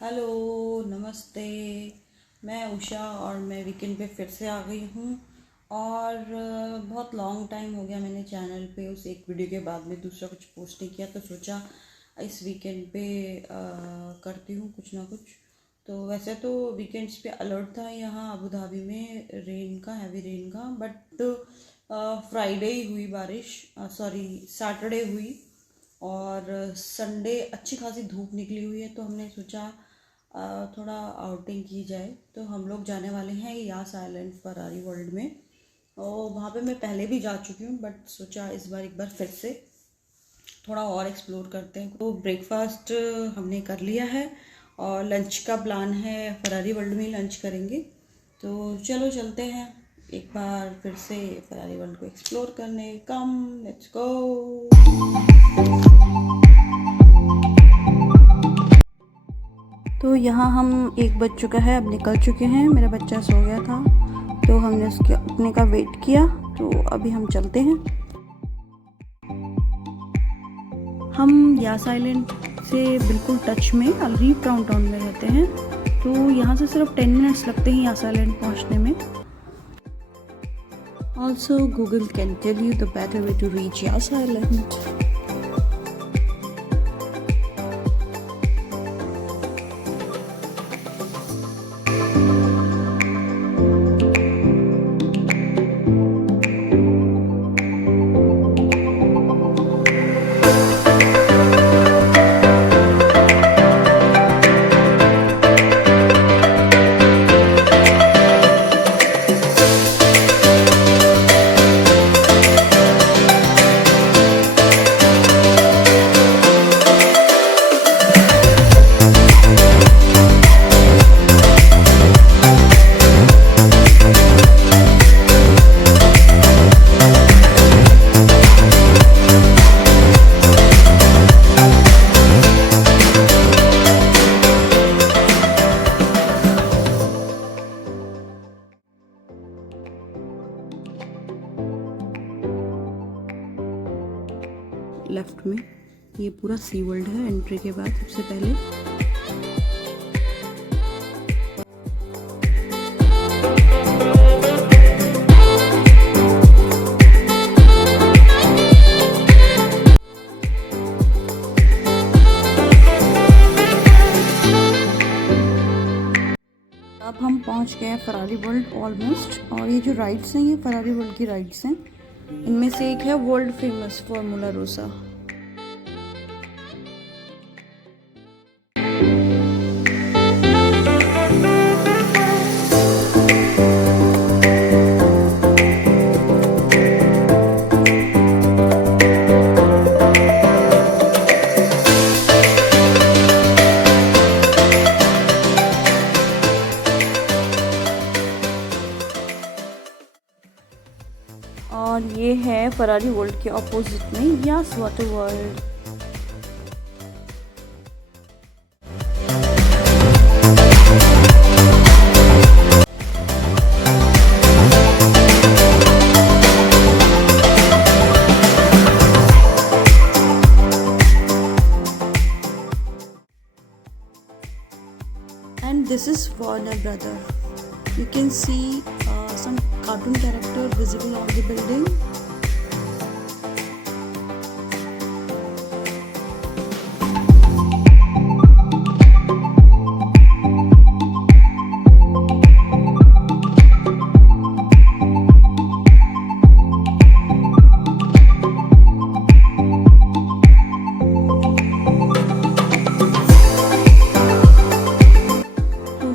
हेलो, नमस्ते। मैं उषा और मैं वीकेंड पे फिर से आ गई हूँ। और बहुत लॉन्ग टाइम हो गया मैंने चैनल पे उस एक वीडियो के बाद में दूसरा कुछ पोस्ट नहीं किया, तो सोचा इस वीकेंड पे करती हूँ कुछ ना कुछ। तो वैसे तो वीकेंड्स पे अलर्ट था यहाँ अबू धाबी में रेन का, हैवी रेन का, बट फ्राइडे ही हुई बारिश, सॉरी सैटरडे हुई। और संडे अच्छी खासी धूप निकली हुई है, तो हमने सोचा थोड़ा आउटिंग की जाए। तो हम लोग जाने वाले हैं यास आइलैंड फरारी वर्ल्ड में। और वहाँ पे मैं पहले भी जा चुकी हूँ, बट सोचा इस बार एक बार फिर से थोड़ा और एक्सप्लोर करते हैं। तो ब्रेकफास्ट हमने कर लिया है और लंच का प्लान है, फरारी वर्ल्ड में ही लंच करेंगे। तो चलो चलते हैं एक बार फिर से फरारी वर्ल्ड को एक्सप्लोर करने। कम, लेट्स गो। तो यहाँ हम 1 बज चुका है, अब निकल चुके हैं। मेरा बच्चा सो गया था तो हमने उसके उठने का वेट किया। तो अभी हम चलते हैं। हम यास आइलैंड से बिल्कुल टच में अलरीफ डाउनटाउन में रहते हैं, तो यहाँ से सिर्फ 10 मिनट्स लगते हैं यास आइलैंड पहुँचने में। Also Google can tell you the better way to reach Yas island. Left में ये पूरा सी वर्ल्ड है एंट्री के बाद सबसे पहले। अब हम पहुंच गए हैं फरारी वर्ल्ड ऑलमोस्ट। और ये जो राइड्स हैं ये फरारी वर्ल्ड की राइड्स हैं। इनमें से एक है वर्ल्ड फेमस फार्मूला रोसा। और ये है फरारी वर्ल्ड के ऑपोजिट में Yas water world. And this is Warner Brother. You can see some cartoon character visible on the building.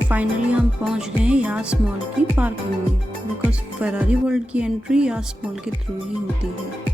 Finally हम पहुंच गए हैं यास मॉल की पार्किंग में, बिकॉज फरारी वर्ल्ड की एंट्री यास मॉल के थ्रू ही होती है।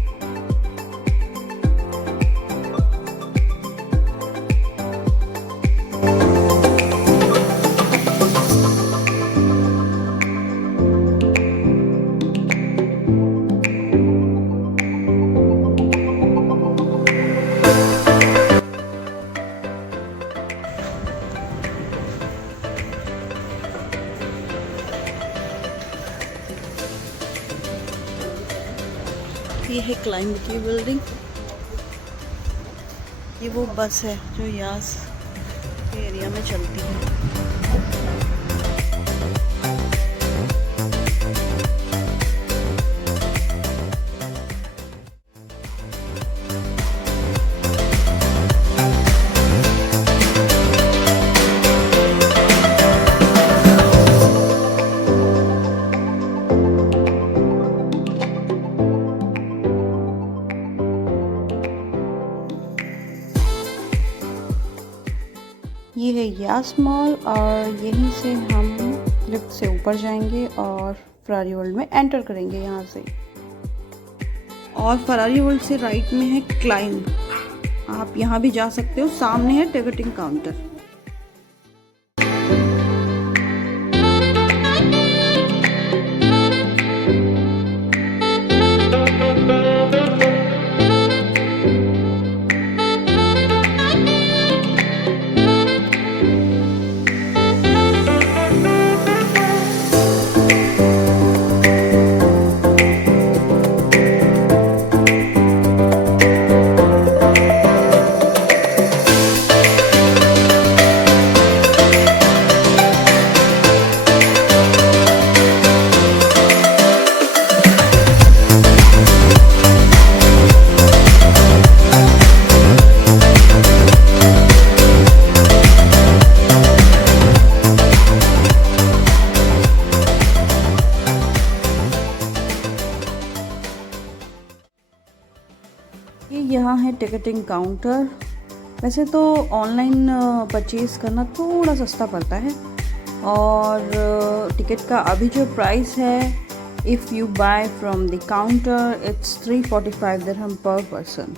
ये है क्लाइंब की बिल्डिंग। ये वो बस है जो यास के एरिया एरिया में चलती हूँ। ये है यास मॉल और यहीं से हम लिफ्ट से ऊपर जाएंगे और फरारी वर्ल्ड में एंटर करेंगे यहाँ से। और फरारी वर्ल्ड से राइट में है क्लाइंब, आप यहाँ भी जा सकते हो। सामने है टिकटिंग काउंटर। ये यहाँ है टिकटिंग काउंटर। वैसे तो ऑनलाइन परचेज़ करना थोड़ा सस्ता पड़ता है और टिकट का अभी जो प्राइस है, if you buy from the counter it's 345 dirham per person.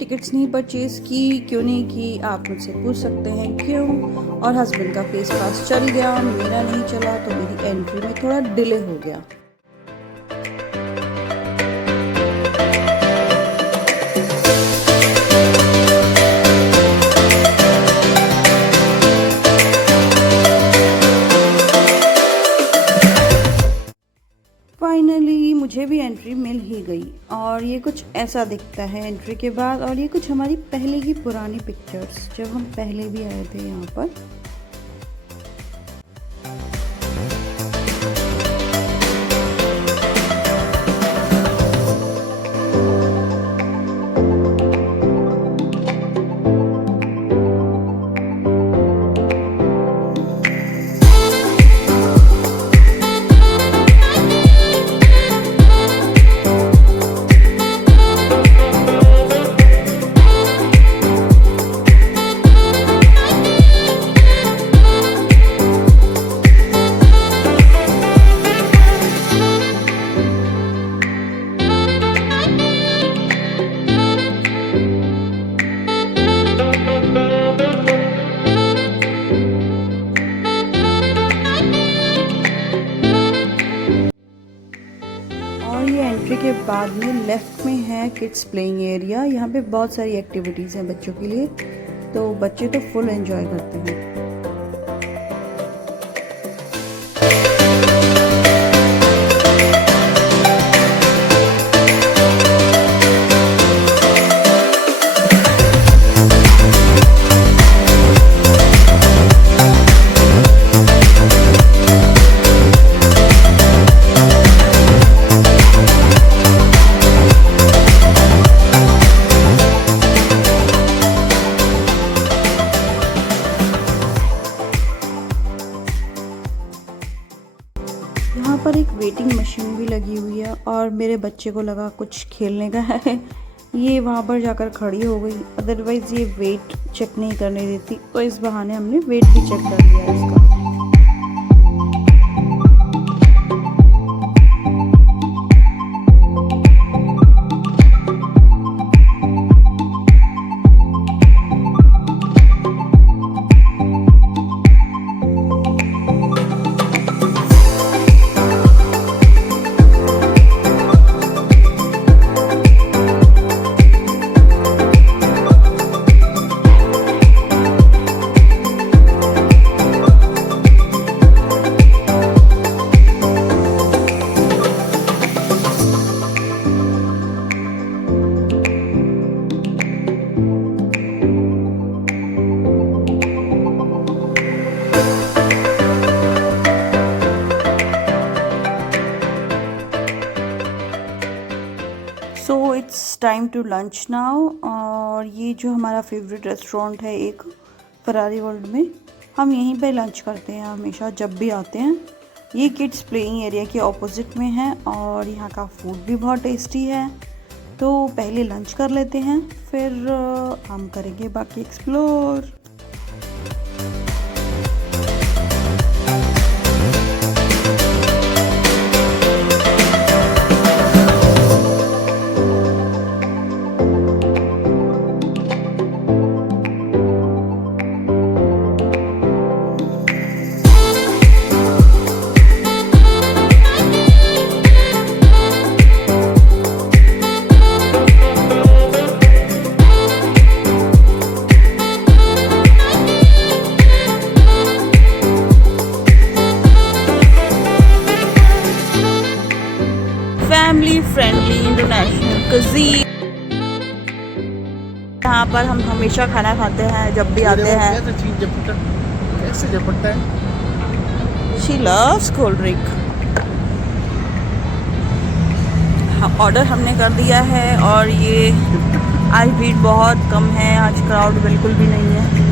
Tickets नहीं परचेज़ की, क्यों नहीं की आप मुझसे पूछ सकते हैं क्यों। और हस्बैंड का फेस पास चल गया, मेरा नहीं चला, तो मेरी एंट्री में थोड़ा डिले हो गया। फाइनली मुझे भी एंट्री मिल ही गई और ये कुछ ऐसा दिखता है एंट्री के बाद। और ये कुछ हमारी पहले की पुरानी पिक्चर्स, जब हम पहले भी आए थे यहाँ पर। एंट्री के बाद में लेफ्ट में है किड्स प्लेइंग एरिया। यहाँ पे बहुत सारी एक्टिविटीज़ हैं बच्चों के लिए, तो बच्चे तो फुल एंजॉय करते हैं। यहाँ पर एक वेटिंग मशीन भी लगी हुई है और मेरे बच्चे को लगा कुछ खेलने का है, ये वहाँ पर जाकर खड़ी हो गई। अदरवाइज़ ये वेट चेक नहीं करने देती, तो इस बहाने हमने वेट भी चेक कर लिया इसका। It's time to lunch now. और ये जो हमारा फेवरेट रेस्टोरेंट है एक फरारी वर्ल्ड में, हम यहीं पे लंच करते हैं हमेशा जब भी आते हैं। ये किड्स प्लेइंग एरिया के ऑपोजिट में है और यहाँ का फूड भी बहुत टेस्टी है। तो पहले लंच कर लेते हैं, फिर हम करेंगे बाकी explore. Family friendly international cuisine, यहाँ पर हम हमेशा खाना खाते हैं जब भी आते हैं। She loves cold drink. Order हमने कर दिया है और ये आज भीड़ बहुत कम है, आज क्राउड बिल्कुल भी नहीं है।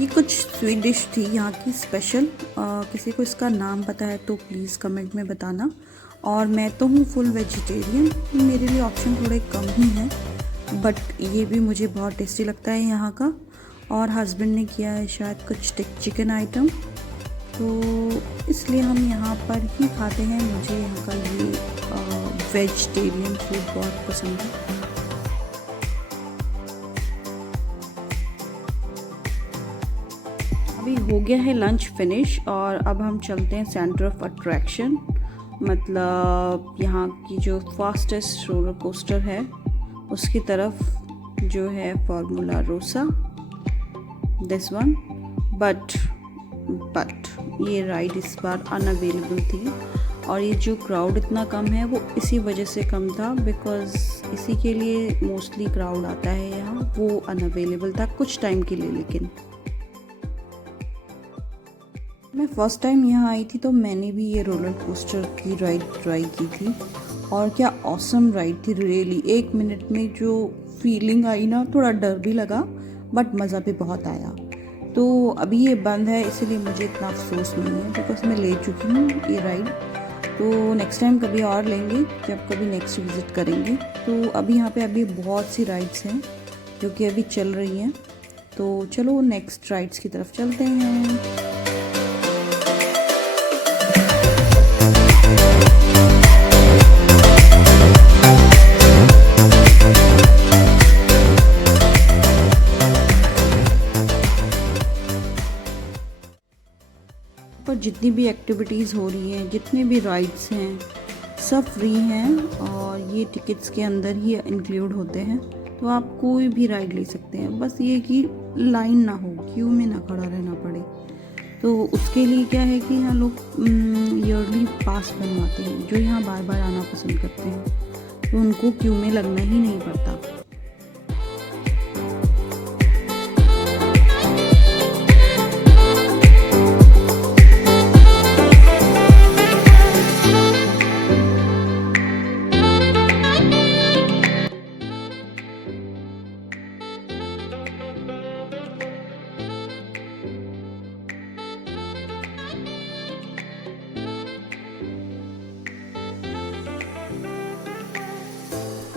ये कुछ स्वीट डिश थी यहाँ की स्पेशल। किसी को इसका नाम पता है तो प्लीज़ कमेंट में बताना। और मैं तो हूँ फुल वेजिटेरियन, मेरे लिए ऑप्शन थोड़े कम ही हैं, बट ये भी मुझे बहुत टेस्टी लगता है यहाँ का। और हस्बैंड ने किया है शायद कुछ चिकन आइटम, तो इसलिए हम यहाँ पर ही खाते हैं। मुझे यहाँ का ये वेजिटेरियन फूड बहुत पसंद है। अभी हो गया है लंच फिनिश और अब हम चलते हैं सेंटर ऑफ अट्रैक्शन, मतलब यहाँ की जो फास्टेस्ट रोलर कोस्टर है उसकी तरफ, जो है फॉर्मूला रोसा, दिस वन। बट ये राइड इस बार अनअवेलेबल थी और ये जो क्राउड इतना कम है वो इसी वजह से कम था, बिकॉज़ इसी के लिए मोस्टली क्राउड आता है यहाँ। वो अनअवेलेबल था कुछ टाइम के लिए। लेकिन मैं फ़र्स्ट टाइम यहाँ आई थी तो मैंने भी ये रोलर कोस्टर की राइड ट्राई की थी और क्या ऑसम राइड थी रियली। 1 मिनट में जो फीलिंग आई ना, थोड़ा डर भी लगा बट मज़ा भी बहुत आया। तो अभी ये बंद है इसीलिए मुझे इतना अफसोस नहीं है, बिकॉज मैं ले चुकी हूँ ये राइड। तो नेक्स्ट टाइम कभी और लेंगे जब कभी नेक्स्ट विज़िट करेंगे। तो अभी यहाँ पे अभी बहुत सी राइड्स हैं जो कि अभी चल रही हैं, तो चलो नेक्स्ट राइड्स की तरफ चलते हैं। पर जितनी भी एक्टिविटीज़ हो रही हैं, जितने भी राइड्स हैं, सब फ्री हैं और ये टिकट्स के अंदर ही इंक्लूड होते हैं। तो आप कोई भी राइड ले सकते हैं, बस ये कि लाइन ना हो, क्यू में ना खड़ा रहना पड़े। तो उसके लिए क्या है कि यहाँ लोग ईयरली पास बनवाते हैं, जो यहाँ बार बार आना पसंद करते हैं, तो उनको क्यू में लगना ही नहीं पड़ता।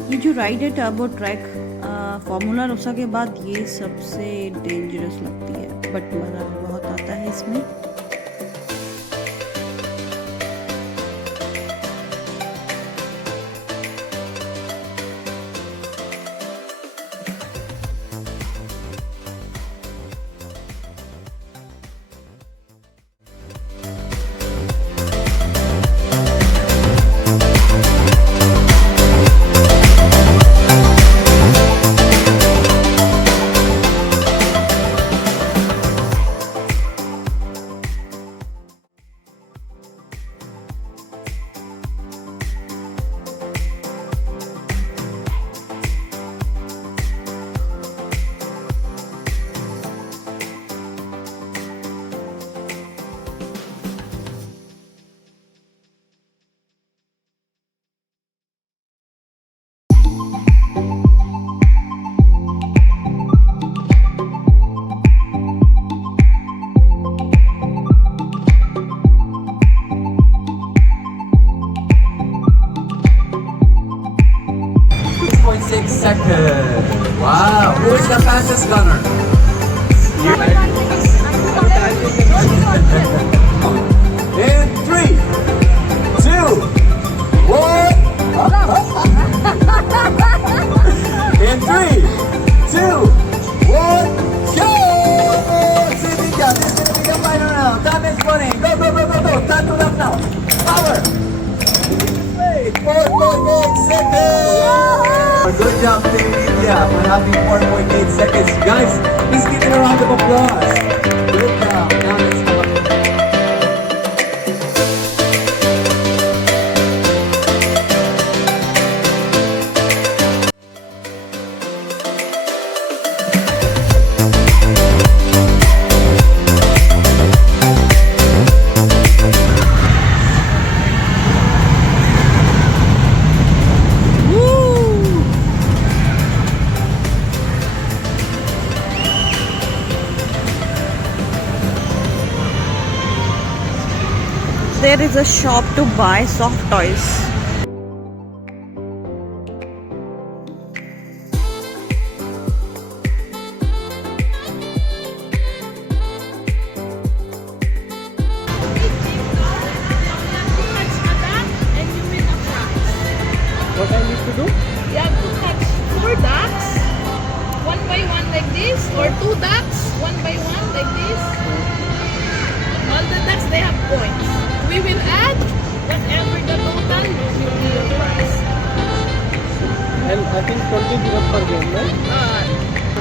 ये जो राइड है टर्बो ट्रैक, फार्मूला रोसा के बाद ये सबसे डेंजरस लगती है, बट मज़ा बहुत आता है इसमें। 4.8 seconds! Good job, Team Media, for having 4.8 seconds. Guys, please give it a round of applause. Good job. Now let's have a There is a shop to buy soft toys. What I need to do? You have to catch 4 ducks, one by one like this, or 2 ducks, one by one like this. All the ducks, they have points. We will add whatever the total will be your prize. And I think 20 dirham per game, right?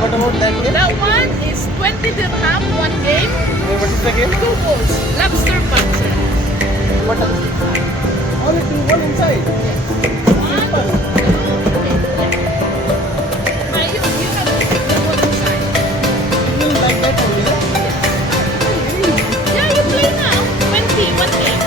What about that game? That one is 20 dirham, one game, What is the game? 2 balls, lobster boxer. What else? Only one inside. One, you have to pick the one inside. Like that only, huh? Yeah, you play now. 20, one game.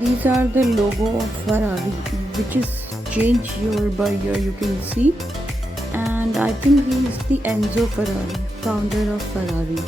These are the logo of Ferrari, which is changed year by year, you can see. And I think he is the Enzo Ferrari, founder of Ferrari.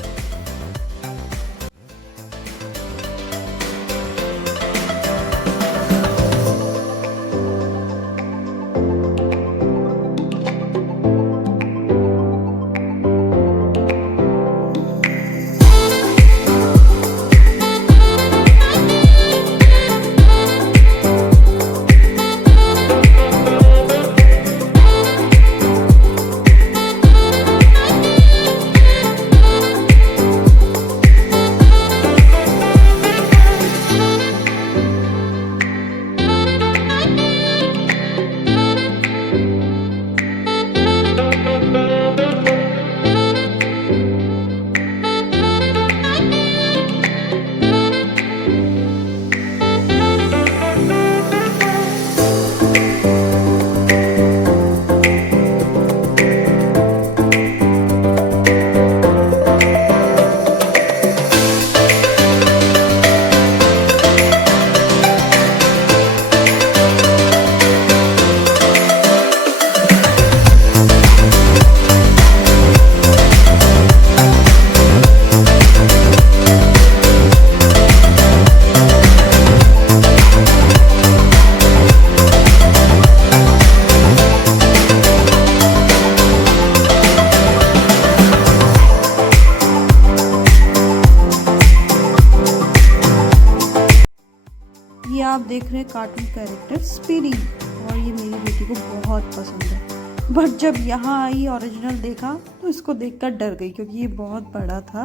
ये आप देख रहे हैं cartoon character speedy, और ये मेरी बेटी को बहुत पसंद है। बट जब यहाँ आई ओरिजिनल देखा तो इसको देखकर डर गई, क्योंकि ये बहुत बड़ा था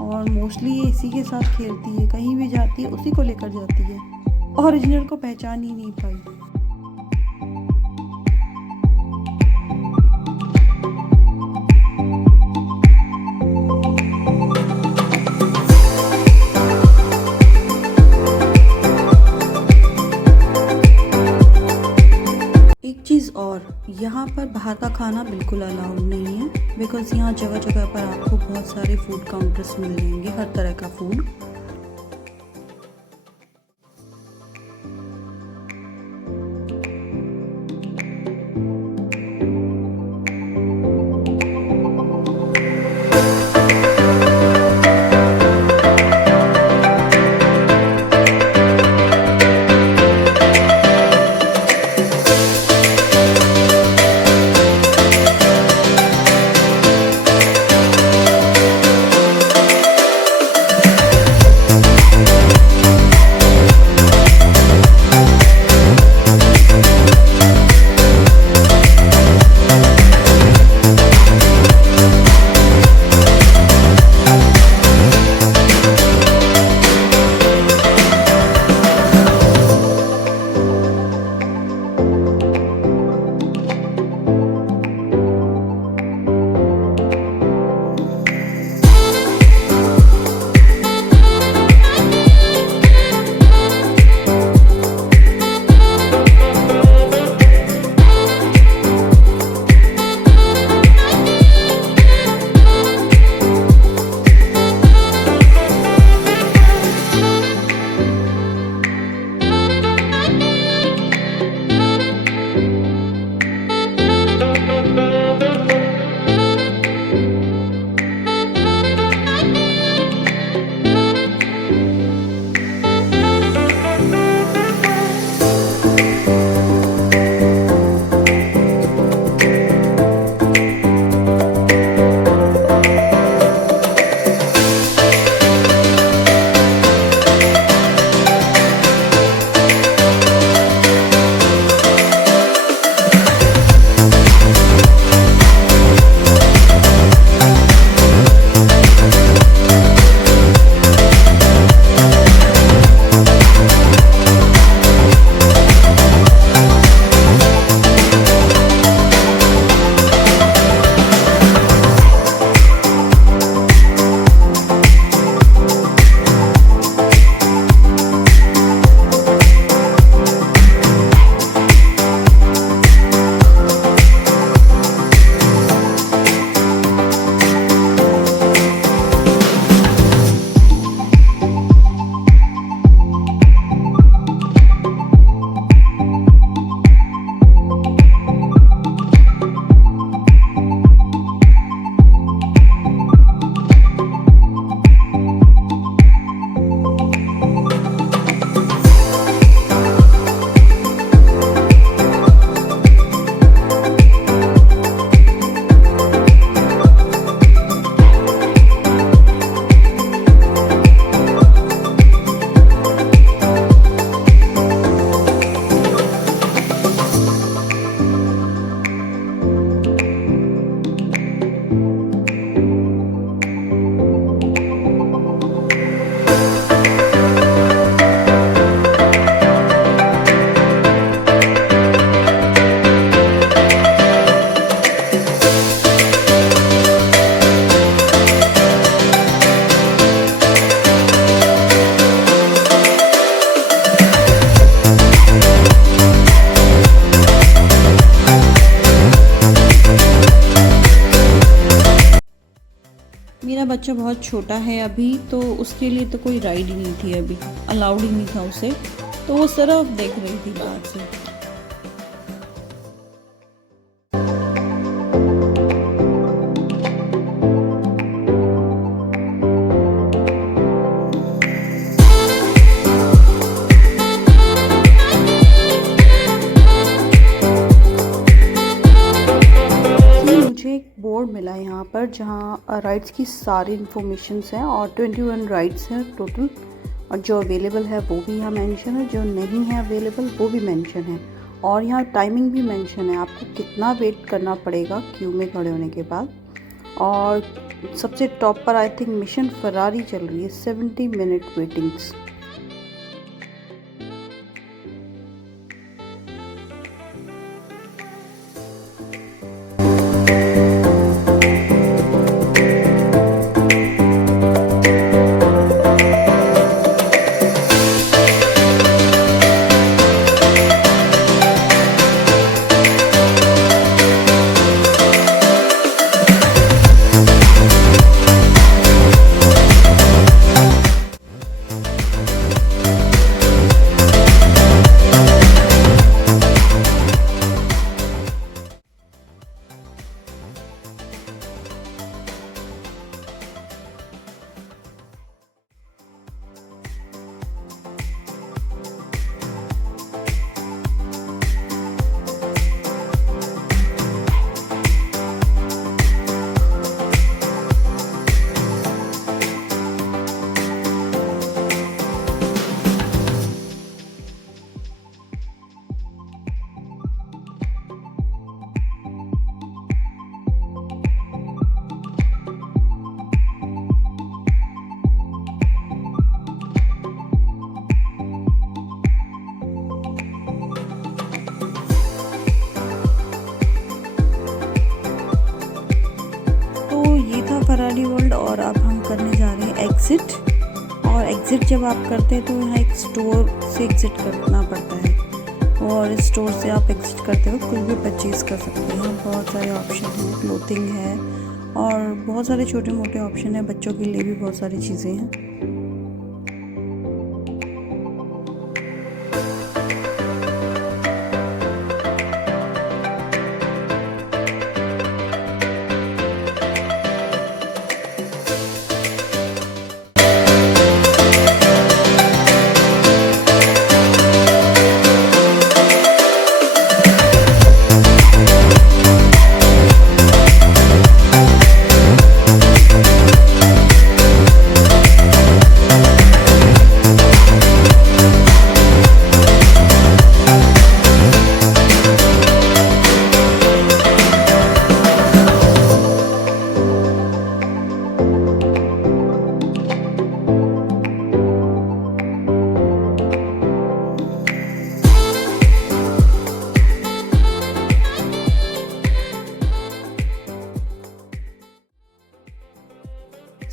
और मोस्टली ये इसी के साथ खेलती है, कहीं भी जाती है उसी को लेकर जाती है। ओरिजिनल को पहचान ही नहीं पाई। एक चीज़ और, यहाँ पर बाहर का खाना बिल्कुल अलाउड नहीं है, बिकॉज़ यहाँ जगह जगह पर आपको बहुत सारे फूड काउंटर्स मिल जाएंगे, हर तरह का फूड। मेरा बच्चा बहुत छोटा है अभी, तो उसके लिए तो कोई राइड ही नहीं थी, अभी अलाउड ही नहीं था उसे, तो वो सिर्फ देख रही थी बाहर से। बोर्ड मिला है यहाँ पर जहाँ राइड्स की सारी इन्फॉर्मेशंस हैं और 21 राइड्स हैं टोटल, और जो अवेलेबल है वो भी यहाँ मेंशन है, जो नहीं है अवेलेबल वो भी मेंशन है। और यहाँ टाइमिंग भी मेंशन है, आपको कितना वेट करना पड़ेगा क्यू में खड़े होने के बाद। और सबसे टॉप पर आई थिंक मिशन फरारी चल रही है, 70 मिनट वेटिंग्स। फरारी वर्ल्ड और अब हम करने जा रहे हैं एग्ज़िट। और एग्ज़िट जब आप करते हैं तो यहाँ एक स्टोर से एग्ज़िट करना पड़ता है और इस स्टोर से आप एग्ज़िट करते वक्त कुछ भी परचेज़ कर सकते हैं। यहाँ बहुत सारे ऑप्शन हैं, क्लोथिंग है और बहुत सारे छोटे मोटे ऑप्शन हैं, बच्चों के लिए भी बहुत सारी चीज़ें हैं।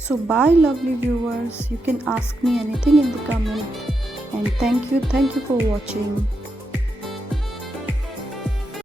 So bye lovely viewers, you can ask me anything in the comment, and thank you for watching.